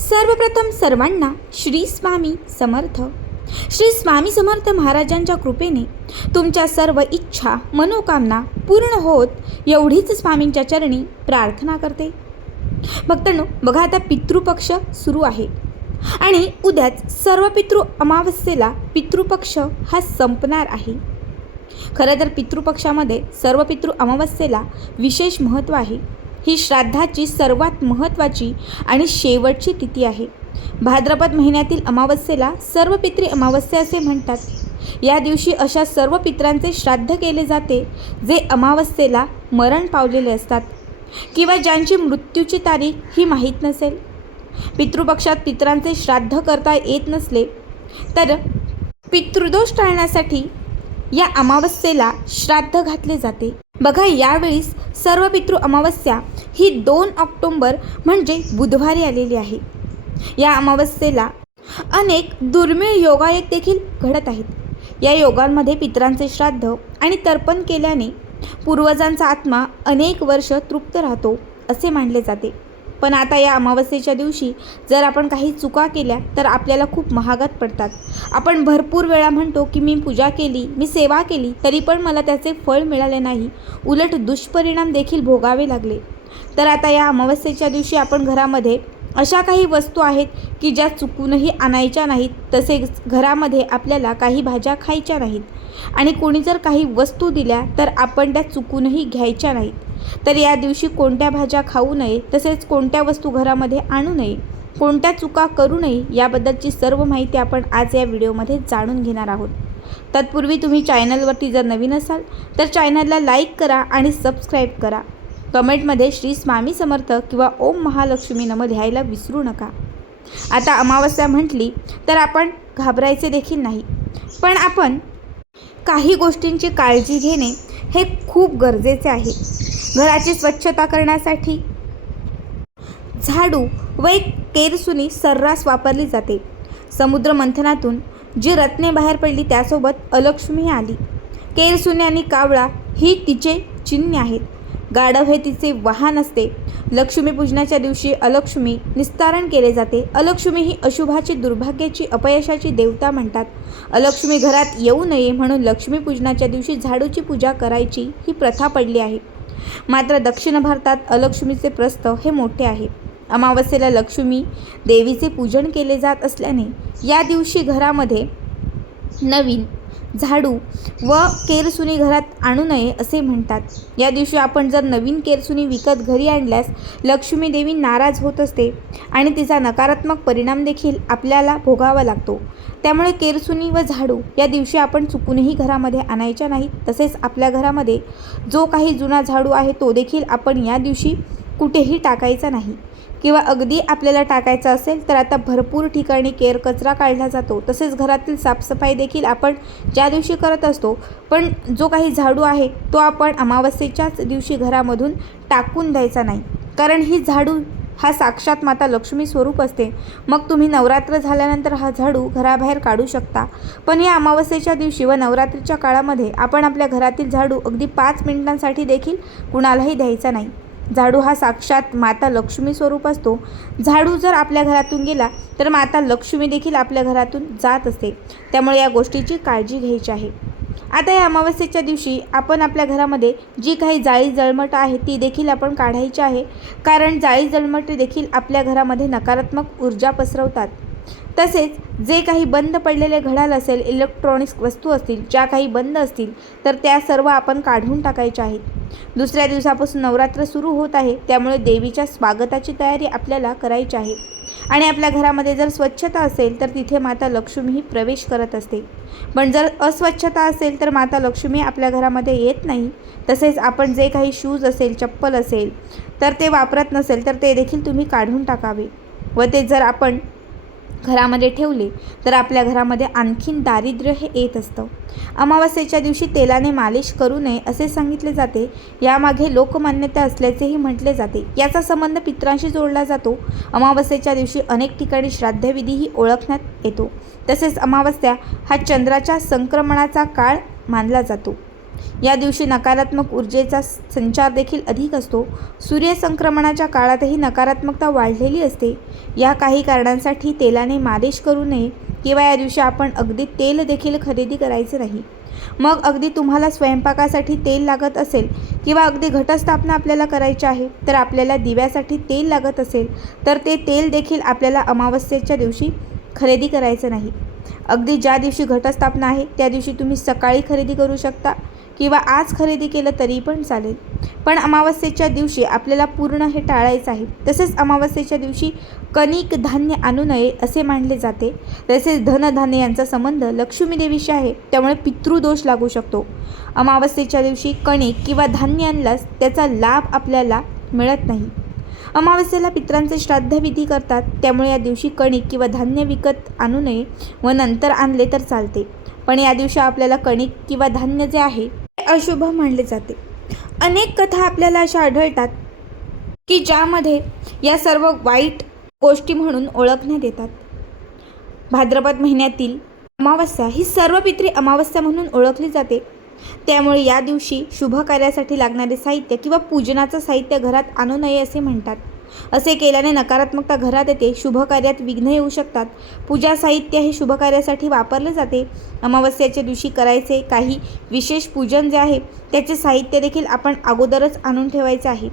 सर्वप्रथम सर्वांना श्री स्वामी समर्थ. श्री स्वामी समर्थ महाराजांच्या कृपेने तुमच्या सर्व इच्छा मनोकामना पूर्ण होत एवढीच स्वामींच्या चरणी प्रार्थना करते. भक्तांनो बघा आता पितृपक्ष सुरू आहे. आणि उद्याच सर्व पितृ अमावस्येला पितृपक्ष हा संपणार आहे. खरं तर पितृपक्षामध्ये सर्व पितृ अमावस्येला विशेष महत्त्व आहे. ही श्राद्धाची सर्वात महत्त्वाची आणि शेवटची तिथी आहे. भाद्रपद महिन्यातील अमावस्येला सर्व पितृ अमावस्या असे म्हणतात. या दिवशी अशा सर्व पित्रांचे श्राद्ध केले जाते जे अमावस्येला मरण पावलेले असतात. किंवा ज्यांची मृत्यूची तारीख ही माहीत नसेल. पितृपक्षात पित्रांचे श्राद्ध करता येत नसले तर पितृदोष टाळण्यासाठी या अमावस्येला श्राद्ध घातले जाते. बघा यावेळीस सर्व पितृ अमावस्या ही दोन ऑक्टोंबर म्हणजे बुधवारी आलेली आहे. या अमावस्येला अनेक दुर्मिळ योगायोग देखील घडत आहेत. या योगांमध्ये पितरांचे श्राद्ध आणि तर्पण केल्याने पूर्वजांचा आत्मा अनेक वर्ष तृप्त राहतो असे मानले जाते. पण आता या अमावस्येच्या दिवशी जर आपण काही चुका केल्या तर आपल्याला खूप महागात पडतात. आपण भरपूर वेळा म्हणतो की मी पूजा केली मी सेवा केली तरी पण मला त्याचे फळ मिळाले नाही. उलट दुष्परिणाम देखील भोगावे लागले. तर आता या अमावस्येच्या दिवशी आपण घरामध्ये अशा काही वस्तू आहेत की ज्या चुकूनही आणायच्या नाहीत तसेच घरामध्ये आपल्याला काही भाज्या खायच्या नाहीत. आणि कोणी जर काही वस्तू दिल्या तर आपण त्या चुकूनही घ्यायच्या नाहीत. तर या दिवशी कोणत्या भाज्या खाऊ नये तसेच कोणत्या वस्तू घरामध्ये आणू नये कोणत्या चुका करू नये याबद्दलची सर्व माहिती आपण आज या व्हिडिओमध्ये जाणून घेणार आहोत. तत्पूर्वी तुम्ही चॅनलवरती जर नवीन असाल तर चॅनलला लाईक करा आणि सबस्क्राईब करा. कमेंटमध्ये श्री स्वामी समर्थ किंवा ओम महालक्ष्मी नम लिहायला विसरू नका. आता अमावस्या म्हटली तर आपण घाबरायचे देखील नाही. पण आपण काही गोष्टींची काळजी घेणे हे खूप गरजेचे आहे. घराची स्वच्छता करण्यासाठी. झाडू व एक केरसुनी सर्रास वापरली जाते. समुद्र मंथनातून जी रत्ने बाहेर पडली त्यासोबत अलक्ष्मी आली. केरसुनी आणि कावळा ही तिचे चिन्हे आहेत. गाढव हे तिचे वाहन असते. लक्ष्मीपूजनाच्या दिवशी अलक्ष्मी निस्तारण केले जाते. अलक्ष्मी ही अशुभाची दुर्भाग्याची अपयशाची देवता म्हणतात. अलक्ष्मी घरात येऊ नये म्हणून लक्ष्मीपूजनाच्या दिवशी झाडूची पूजा करायची ही प्रथा पडली आहे. मात्र दक्षिण भारतात अलक्ष्मीचे प्रस्तव हे मोठे आहे. अमावस्येला लक्ष्मी देवीचे पूजन केले जात असल्याने या दिवशी घरामध्ये नवीन झाडू व केरसुनी घरात आणू नये असे म्हणतात. या दिवशी आपण जर नवीन केरसुनी विकत घरी आणल्यास लक्ष्मी देवी नाराज होत असते आणि तिचा नकारात्मक परिणाम देखील आपल्याला भोगावा लागतो. त्यामुळे केरसुनी व झाडू या दिवशी आपण चुकूनही घरामध्ये आणायच्या नाहीत तसेच आपल्या घरामध्ये जो काही जुना झाडू आहे तो देखील आपण या दिवशी कुठेही टाकायचा नाही. किंवा अगदी आपल्याला टाकायचं असेल तर आता भरपूर ठिकाणी केर कचरा काढला जातो. तसेच घरातील साफसफाई देखील आपण ज्या दिवशी करत असतो पण जो काही झाडू आहे तो आपण अमावस्येच्याच दिवशी घरामधून टाकून द्यायचा नाही. कारण ही झाडू हा साक्षात माता लक्ष्मी स्वरूप असते. मग तुम्ही नवरात्र झाल्यानंतर हा झाडू घराबाहेर काढू शकता. पण या अमावस्येच्या दिवशी व नवरात्रीच्या काळामध्ये आपण आपल्या घरातील झाडू अगदी पाच मिनिटांसाठी देखील कुणालाही द्यायचा नाही. झाडू हा साक्षात माता लक्ष्मी स्वरूप असतो. झाडू जर आपल्या घरातून गेला तर माता लक्ष्मी देखील आपल्या घरातून जात असते. त्यामुळे या गोष्टीची काळजी घ्यायची आहे. आता या अमावस्येच्या दिवशी आपण आपल्या घरामध्ये जी काही जाळी जळमट आहे ती देखील आपण काढायची आहे. कारण जाळी जळमट देखील आपल्या घरामध्ये नकारात्मक ऊर्जा पसरवतात. तसेच जे काही बंद पडलेले घडाल असेल इलेक्ट्रॉनिक्स वस्तू असतील ज्या काही बंद असतील तर त्या सर्व आपण काढून टाकायच्या आहेत. दुसऱ्या दिवसापासून नवरात्र सुरू होत आहे त्यामुळे देवीच्या स्वागताची तयारी आपल्याला करायची आहे. आणि आपल्या घरामध्ये जर स्वच्छता असेल तर तिथे माता लक्ष्मीही प्रवेश करत असते. पण जर अस्वच्छता असेल तर माता लक्ष्मी आपल्या घरामध्ये येत नाही. तसेच आपण जे काही शूज असेल चप्पल असेल तर ते वापरत नसेल तर ते देखील तुम्ही काढून टाकावे. व ते जर आपण घरामध्ये ठेवले तर आपल्या घरामध्ये आणखीन दारिद्र्य हे येत असतं. अमावास्येच्या दिवशी तेलाने मालिश करू नये असे सांगितले जाते. यामागे लोकमान्यता असल्याचेही म्हटले जाते. याचा संबंध पित्रांशी जोडला जातो. अमावस्येच्या दिवशी अनेक ठिकाणी श्राद्धविधीही ओळखण्यात येतो. तसेच अमावस्या हा चंद्राच्या संक्रमणाचा काळ मानला जातो. या दिवशी नकारात्मक ऊर्जेचा संचार देखील अधिक असतो. सूर्यसंक्रमणाच्या काळातही नकारात्मकता वाढलेली असते. या काही कारणांसाठी तेलाने मालिश करू नये किंवा या दिवशी आपण अगदी तेल देखील खरेदी करायचे नाही. मग अगदी तुम्हाला स्वयंपाकासाठी तेल लागत असेल किंवा अगदी घटस्थापना आपल्याला करायची आहे तर आपल्याला दिव्यासाठी तेल लागत असेल तर ते तेल देखील आपल्याला अमावस्येच्या दिवशी खरेदी करायचं नाही. अगदी ज्या दिवशी घटस्थापना आहे त्या दिवशी तुम्ही सकाळी खरेदी करू शकता. किंवा आज खरेदी केलं तरी पण चालेल. पण अमावस्येच्या दिवशी आपल्याला पूर्ण हे टाळायचं आहे. तसेच अमावस्येच्या दिवशी कणिक धान्य आणू नये असे मानले जाते. तसेच धनधान्य यांचा संबंध लक्ष्मी देवीशी आहे त्यामुळे पितृदोष लागू शकतो. अमावस्येच्या दिवशी कणिक किंवा धान्य आणल्यास त्याचा लाभ आपल्याला मिळत नाही. अमावस्येला पित्रांचे श्राद्धविधी करतात त्यामुळे या दिवशी कणिक किंवा धान्य विकत आणू नये व नंतर आणले तर चालते. पण या दिवशी आपल्याला कणिक किंवा धान्य जे आहे अशुभ मानले जाते. अनेक कथा आपल्याला अशा आढळतात की ज्यामध्ये या सर्व वाईट गोष्टी म्हणून ओळखण्यात येतात भाद्रपद महिन्यातील अमावस्या ही सर्व पित्री अमावस्या म्हणून ओळखली जाते. त्यामुळे या दिवशी शुभ कार्यासाठी लागणारे साहित्य किंवा पूजनाचं साहित्य घरात आणू नये असे म्हणतात. असे केल्याने नकारात्मकता घरात येते शुभ कार्यात विघ्न येऊ शकतात. पूजा साहित्य हे शुभ कार्यासाठी वापरले जाते. अमावस्याच्या दिवशी करायचे काही विशेष पूजन जे आहे त्याचे साहित्य देखील आपण अगोदरच आणून ठेवायचे आहे.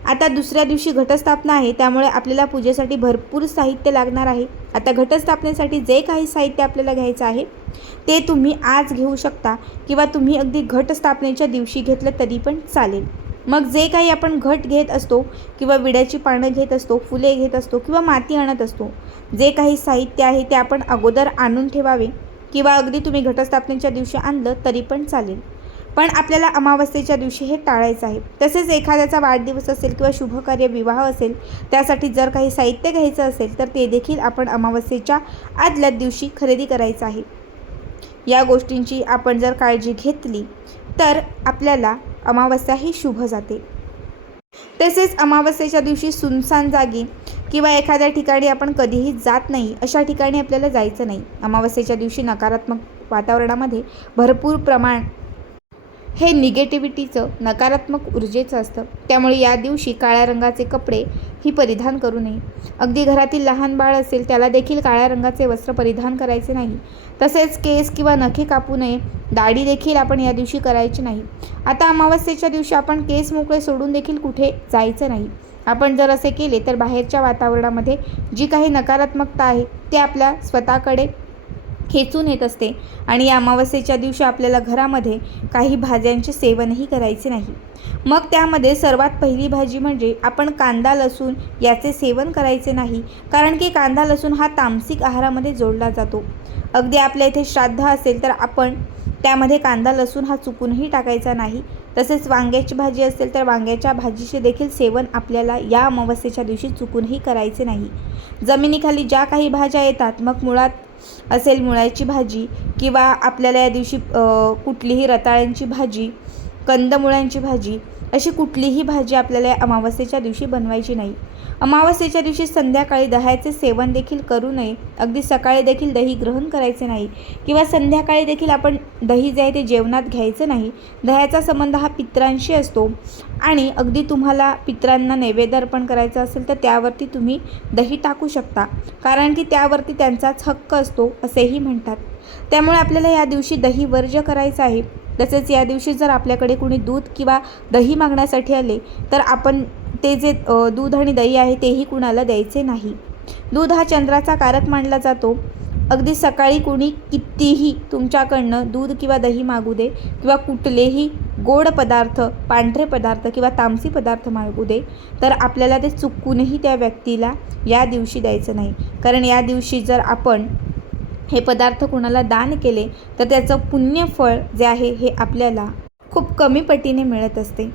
आता दुसऱ्या दिवशी घटस्थापना आहे त्यामुळे आपल्याला पूजेसाठी भरपूर साहित्य लागणार आहे. आता घटस्थापनेसाठी जे काही साहित्य आपल्याला घ्यायचं आहे ते तुम्ही आज घेऊ शकता किंवा तुम्ही अगदी घटस्थापनेच्या दिवशी घेतलं तरी पण चालेल. मग जे काही आपण घट घेत असतो किंवा विड्याची पानं घेत असतो फुले घेत असतो किंवा माती आणत असतो जे काही साहित्य आहे ते आपण अगोदर आणून ठेवावे किंवा अगदी तुम्ही घटस्थापनेच्या दिवशी आणलं तरी पण चालेल. पण आपल्याला अमावस्येच्या दिवशी हे टाळायचं आहे. तसेच एखाद्याचा वाढदिवस असेल किंवा शुभकार्य विवाह असेल त्यासाठी जर काही साहित्य घ्यायचं असेल तर ते देखील आपण अमावस्येच्या आदल्या दिवशी खरेदी करायचं आहे. या गोष्टींची आपण जर काळजी घेतली तर आपल्याला अमावस्या ही शुभ जाते. तसेच अमावस्येच्या दिवशी सुनसान जागी किंवा एखाद्या ठिकाणी आपण कधीही जात नाही अशा ठिकाणी आपल्याला जायचं नाही. अमावस्येच्या दिवशी नकारात्मक वातावरणामध्ये भरपूर प्रमाण हे निगेटिव्हिटीचं नकारात्मक ऊर्जेचं असतं. त्यामुळे या दिवशी काळ्या रंगाचे कपडे ही परिधान करू नये. अगदी घरातील लहान बाळ असेल त्याला देखील काळ्या रंगाचे वस्त्र परिधान करायचे नाही. तसेच केस किंवा नखे कापू नये. दाढी देखील आपण या दिवशी करायची नाही. आता अमावस्येच्या दिवशी आपण केस मोकळे सोडून देखील कुठे जायचं नाही. आपण जर असे केले तर बाहेरच्या वातावरणामध्ये जी काही नकारात्मकता आहे ते आपल्या स्वतःकडे खेचून येत असते आणि अमावस्येच्या दिवशी आपल्याला घरामध्ये काही भाज्यांचे सेवनही करायचे नाही. मग त्यामध्ये सर्वात पहिली भाजी म्हणजे आपण कांदा लसूण याचे सेवन करायचे नाही कारण की कांदा लसूण हा तामसिक आहारामध्ये जोडला जातो. अगदी आपल्या इथे श्राद्ध असेल तर आपण त्यामध्ये कांदा लसूण हा चुकूनही टाकायचा नाही. तसेच वांग्याची भाजी असेल तर वांग्याच्या भाजीचे देखील सेवन आपल्याला या अमावस्येच्या दिवशी चुकूनही करायचे नाही. जमिनीखाली ज्या काही भाज्या येतात मग मुळात असेल मुळ्याची भाजी किंवा आपल्याला या दिवशी कुठलीही रताळ्यांची भाजी कंदमुळ्यांची भाजी अशी कुठलीही भाजी आपल्याला अमावस्येच्या दिवशी बनवायची नाही. अमावस्येच्या दिवशी संध्याकाळी दह्याचे सेवन देखील करू नये. अगदी सकाळी देखील दही ग्रहण करायचे नाही किंवा संध्याकाळी देखील आपण दही जे आहे ते जेवणात घ्यायचं नाही. दह्याचा संबंध हा पित्रांशी असतो आणि अगदी तुम्हाला पित्रांना नैवेद्य अर्पण करायचं असेल तर त्यावरती तुम्ही दही टाकू शकता. कारण की त्यावरती त्यांचाच हक्क असतो असेही म्हणतात. त्यामुळे आपल्याला या दिवशी दही वर्ज करायचं आहे. तसेच या दिवशी जर आपल्याकडे कोणी दूध किंवा दही मागण्यासाठी आले तर आपण ते जे दूध आणि दही आहे तेही कुणाला द्यायचे नाही. दूध हा चंद्राचा कारक मानला जातो. अगदी सकाळी कुणी कितीही तुमच्याकडनं दूध किंवा दही मागू दे किंवा कुठलेही गोड पदार्थ पांढरे पदार्थ किंवा तामसी पदार्थ मागू दे तर आपल्याला ते चुकूनही त्या व्यक्तीला या दिवशी द्यायचं नाही. कारण या दिवशी जर आपण हे पदार्थ कुणाला दान केले तर त्याचं पुण्यफळ जे आहे हे आपल्याला खूप कमी पटीने मिळत असते.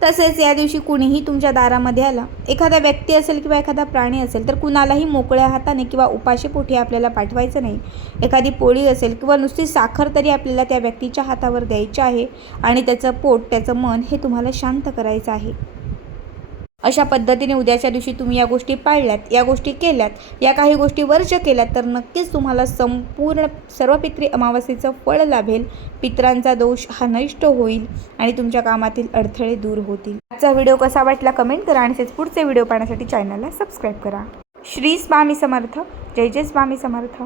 तसेच या दिवशी कुणीही तुमच्या दारामध्ये आला एखादा व्यक्ती असेल किंवा एखादा प्राणी असेल तर कुणालाही मोकळ्या हाताने किंवा उपाशीपोटी आपल्याला पाठवायचं नाही. एखादी पोळी असेल किंवा नुसती साखर तरी आपल्याला त्या व्यक्तीच्या हातावर द्यायची आहे आणि त्याचं पोट त्याचं मन हे तुम्हाला शांत करायचं आहे. अशा पद्धतीने उद्याच्या दिवशी तुम्ही या गोष्टी पाळल्यात या गोष्टी केल्यात या काही गोष्टी वर्ज केल्यात तर नक्कीच तुम्हाला संपूर्ण सर्व पित्री अमावस्येचं फळ लाभेल. पित्रांचा दोष हा नष्ट होईल आणि तुमच्या कामातील अडथळे दूर होतील. आजचा व्हिडिओ कसा वाटला कमेंट करा आणि तेच पुढचे व्हिडिओ पाहण्यासाठी चॅनलला सबस्क्राईब करा. श्री स्वामी समर्थ. जय जय स्वामी समर्थ.